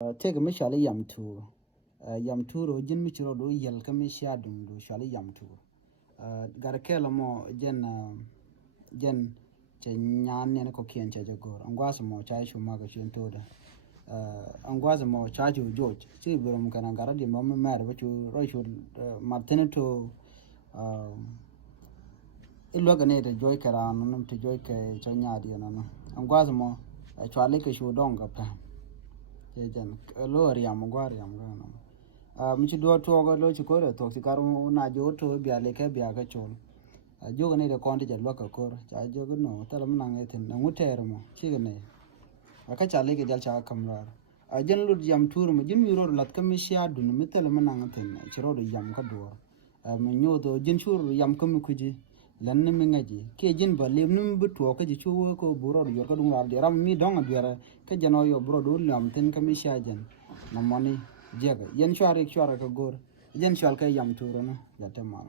Take a mishali yam tour or gin michro do yel kamishadum do shali yam tour. Garakela mo jen nyan ne ko kien cha jagor angwas mo cha shumaga shin toda angwas mo cha ju George si burum kana garadi mo mer bachu roishu martinito ilwaga ne de joy kara num to joy ke chonya di no angwas mo chwale ke shu donga pa jen lo riam gwar yam no mi chi do to go lo chi ko to si karu na jo to bia le ke bia ka chol joga ne de konti jalwa ka kor cha joga no tala mnang etin na nguter mo chiga ne aka chale ke jal cha kamrar a jen lu yam tur mo jin mi ro lat kam shia dun mi tala mnang etin chiro do yam ka do mo nyodo jin chur yam kam kuji lan mi ngaji ke jin ba le num bu to ka ji chu ko buro yor ka dum de ram mi dong biara ke jano yo buro do lam tin kam shia jen na moni jega yen shware ka gor jen shwal ka yam tur no ya temal